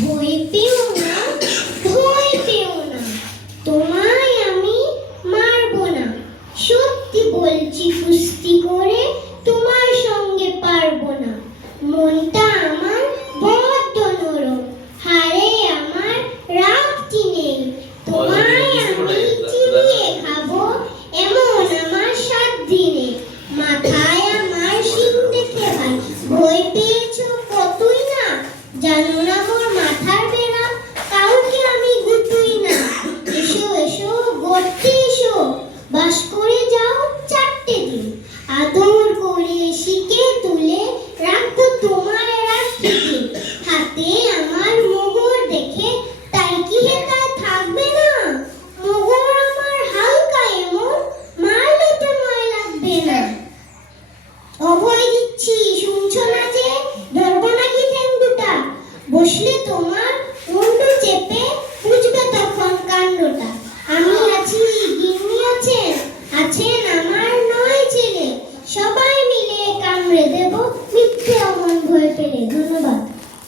ভয় পেও না, ভয় পেও না, তোমায় আমি মারবো না। সত্যি বলছি, কুস্তি করে তোমার সঙ্গে পারবো না। মনটা আমার বড্ড নরম, হাড়ে আমার রাগটি নেই। তোমায় আমি চিবিয়ে খাবো, এমন আমার সাধ্যি নেই। মাথায় আমার শিং দেখে ভাই ভয় পেয়েছো কতই না। জানো না মোর মাথার বেড়া, কাউকে আমি গুতুই না। এসো এসো গড়তে এসো, বাস করে যাও 4টে দিন। আদর করে শিকে তুলে রাখবো তোমার রাত্রিতে। হাতে আমার মোগর দেখে তাই কি হেতায় থাকবে না? মোগর আমার হালকা এমন, মারলে তোমায় লাগবে না। অভয় দিচ্ছি, শুনছো না যে? ধরবো নাকি ঠ্যাং দুটা? বসলে তোমার মুন্ডু চেপে বুঝবে তখন কাণ্ডটা। আমি আছি, গিন্নি আছেন, আছেন আমার 9 ছেলে। সবাই মিলে কামড়ে দেব মিথ্যে অমন ভয় পেলে। ধন্যবাদ।